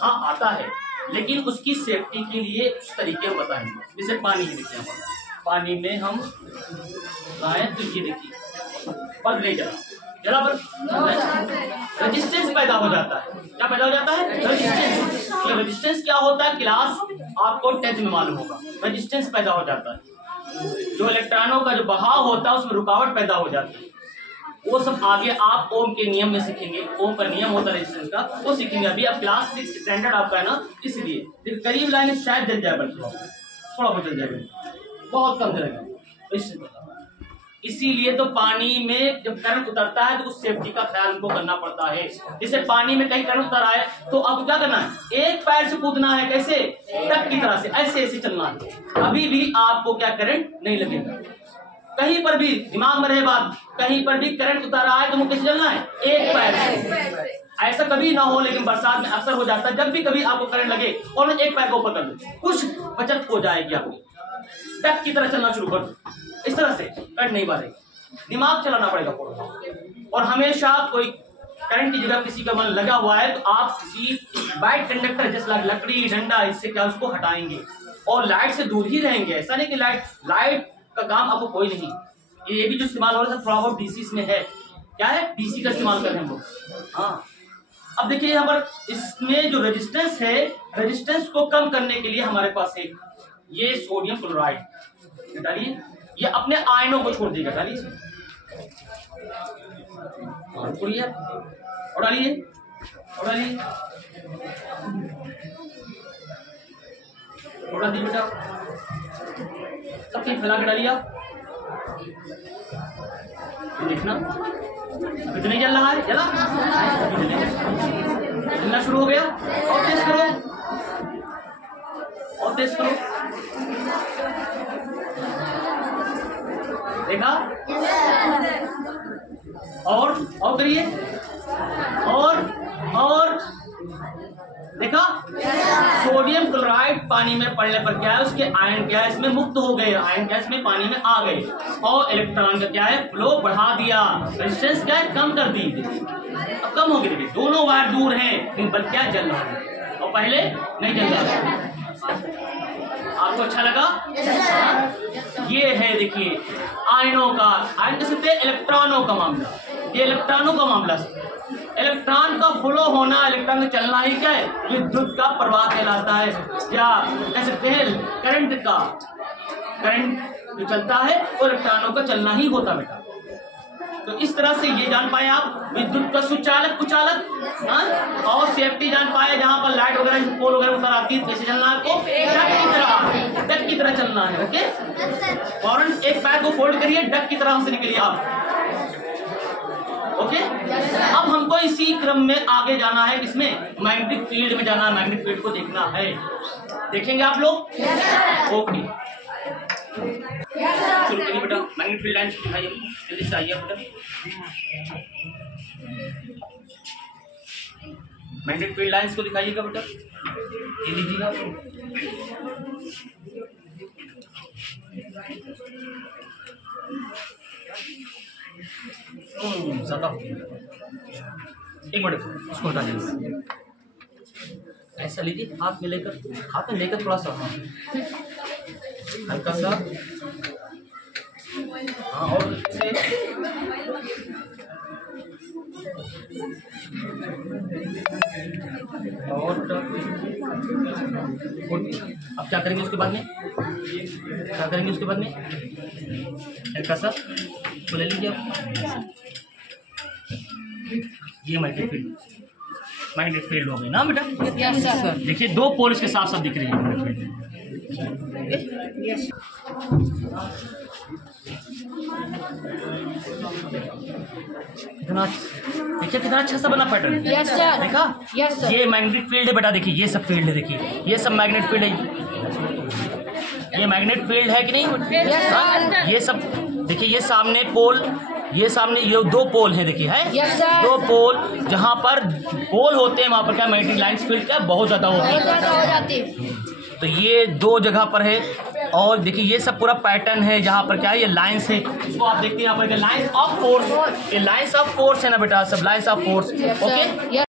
हाँ आता है, लेकिन उसकी सेफ्टी के लिए कुछ तरीके हम बताएंगे। जैसे पानी ही देखिए, पानी में हम लाए तो ये देखिए बल्ब नहीं जला पर रेजिस्टेंस पैदा हो जाता है। क्या पैदा हो जाता है? रेजिस्टेंस। ये रेजिस्टेंस क्या होता है? क्लास आपको 10th में मालूम होगा। रेजिस्टेंस पैदा हो जाता है, जो इलेक्ट्रॉनों का जो बहाव होता है उसमें रुकावट पैदा हो जाती है। वो सब आगे आप ओम के नियम में सीखेंगे। ओम का नियम होता है रेजिस्टेंस का, वो सीखेंगे। अभी आप क्लास 6 स्टैंडर्ड आपका है ना, इसलिए करीब लाइन शायद जल जाए, बल्कि थोड़ा बहुत जल जाएगा, बहुत कम जलेगा। इसीलिए तो पानी में जब करंट उतरता है तो उस सेफ्टी का ख्याल उनको करना पड़ता है। जैसे पानी में कहीं करंट उतर आए तो अब क्या करना है? एक पैर से कूदना है। कैसे? टक की तरह से, ऐसे ऐसे चलना है। अभी भी आपको क्या करंट नहीं लगेगा। कहीं पर भी दिमाग में रहे बात, कहीं पर भी करंट उतर रहा है तो कैसे चलना है? एक पैर से। ऐसा कभी ना हो, लेकिन बरसात में अक्सर हो जाता है। जब भी कभी आपको करंट लगे और एक पैर को ऊपर कर दो, कुछ बचत हो जाएगी आपकी। टक की तरह चलना शुरू कर दो, इस तरह से करंट नहीं मारेगा। दिमाग चलाना पड़ेगा पूरा। और हमेशा कोई करंट की जगह किसी का मन लगा हुआ है तो आप किसी वाइट कंडक्टर जैसे लकड़ी डंडा, इससे क्या उसको हटाएंगे और लाइट से दूर ही रहेंगे। ऐसा नहीं कि लाइट का काम आपको कोई नहीं। ये भी जो इस्तेमाल हो रहा है थोड़ा बहुत डीसी इसमें है। क्या है? डीसी का इस्तेमाल कर रहे हैं हम लोग। हाँ, अब देखिए यहाँ पर इसमें जो रेजिस्टेंस है, रेजिस्टेंस को कम करने के लिए हमारे पास है ये सोडियम क्लोराइड। डालिए, ये अपने आयनों को छोड़ देगा। डालिए, छोड़िए और डालिए, और डालिए, थोड़ा दी बेटा, सब चीज फैला के डालिए आप। देखना अभी तो नहीं जल रहा है, जला जलना शुरू हो गया। और तेज करो, और तेज करो। देखा? और करिए, और देखा? सोडियम क्लोराइड पानी में पड़ने पर क्या है? उसके आयन क्या है? इसमें मुक्त हो गए। आयन क्या इसमें पानी में आ गए और इलेक्ट्रॉन का क्या है? फ्लो बढ़ा दिया। रेजिस्टेंस क्या है? कम कर दी। अब कम हो गई। दोनों वायर दूर हैं लेकिन बल्ब क्या जल रहा है और पहले नहीं जल रहा है। आपको अच्छा लगा? ये है देखिए आयनों का, आयन कह सकते हैं इलेक्ट्रॉनों का मामला। ये इलेक्ट्रॉनों का मामला है। इलेक्ट्रॉन का फ्लो होना, इलेक्ट्रॉन का चलना ही क्या है? विद्युत का प्रवाह कहलाता है। क्या कह सकते हैं? करंट का, करंट जो चलता है वो इलेक्ट्रॉनों का चलना ही होता बेटा। तो इस तरह से ये जान पाए आप विद्युत का सुचालक कुचालक, और सेफ्टी जान पाए। जहां पर लाइट वगैरह पोल वगैरह उतर आती है कैसे चलना है आपको? डक की तरह चलना है। ओके, फौरन एक पैर को फोल्ड करिए, डक की तरह से निकलिए आप। ओके, अब हमको इसी क्रम में आगे जाना है। इसमें मैग्नेटिक फील्ड में जाना है, मैग्नेटिक फील्ड को देखना है। देखेंगे आप लोग? ओके, शुरू करिए बेटा। मैग्नेटिक फील्ड लाइन्स दिखाइए, जल्दी से आइए बेटा। मैग्नेटिक फील्ड लाइन्स को दिखाइएगा बेटा, ये लीजिएगा। ज्यादा एक मिनट, उसको हटा दीजिए। ऐसा लीजिए, हाथ में लेकर थोड़ा सा, हल्का सा, हाँ, और से और अब क्या करेंगे उसके बाद में? क्या करेंगे उसके बाद में? हल्का सा तो ले लीजिए आप। ये मैग्नेटिक फील्ड हो गई ना बेटा? Yes sir. देखिए दो पोल इसके साथ साथ दिख रही है। देखिए कितना अच्छा सा बना पैटर्न। Yes sir. देखा? Yes sir. ये मैग्नेटिक फील्ड है बेटा। देखिए ये सब फील्ड है, देखिए ये सब मैग्नेटिक फील्ड है। ये मैग्नेटिक फील्ड है कि नहीं? Yes sir. ये सब देखिए, ये सामने पोल, ये सामने ये दो पोल हैं, देखिए है। Yes sir. दो पोल, जहाँ पर पोल होते हैं वहाँ पर क्या मैग्नेटिक लाइन्स फील्ड क्या बहुत ज्यादा होती है। तो ये दो जगह पर है। और देखिए ये सब पूरा पैटर्न है जहाँ पर क्या है, ये लाइन्स है। इसको आप देखते हैं यहाँ पर लाइन्स ऑफ फोर्स, ये लाइन्स ऑफ फोर्स है ना बेटा, सब लाइन्स ऑफ फोर्स। ओके।